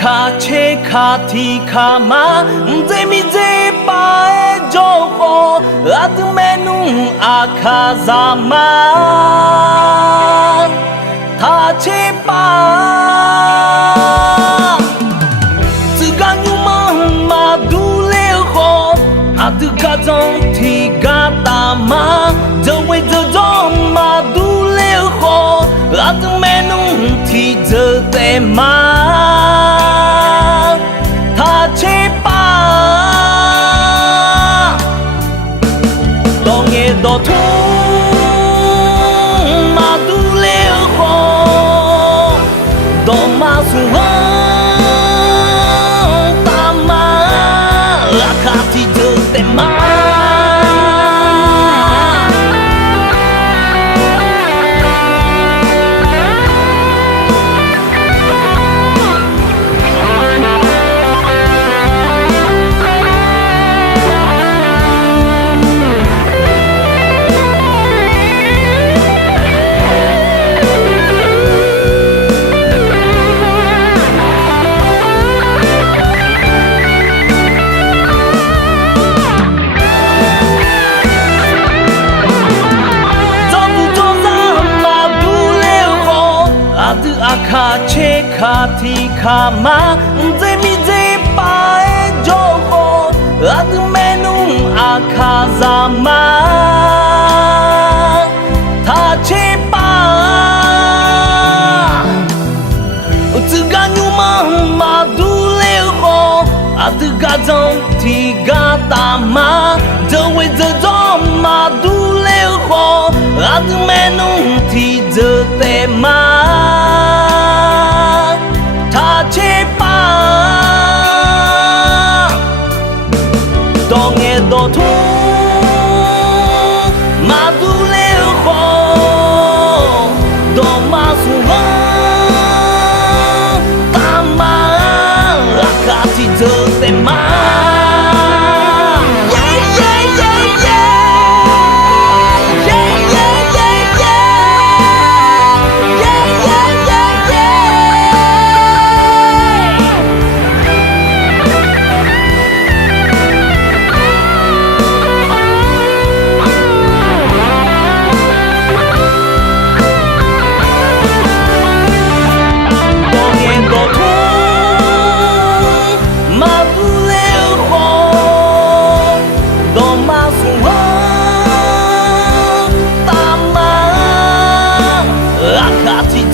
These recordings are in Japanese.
卡切卡提卡玛，这米这巴埃就好，阿德梅努阿卡扎玛，他切巴，自干有嘛嘛杜勒好，阿德卡中提嘎达玛，这为这种嘛杜勒好，阿德梅努提这得玛。到处马杜勒好，到马苏旺大马阿卡提着的马。阿卡切卡提卡玛，这米这巴埃就好，阿德梅努阿卡扎玛，他切巴，自干有嘛嘛杜勒好，阿德嘎中提嘎达玛，这为这种嘛杜勒好，阿德梅努提这得玛。到处马杜勒好，到马苏旺大马阿卡提着的马。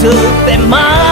这得嘛。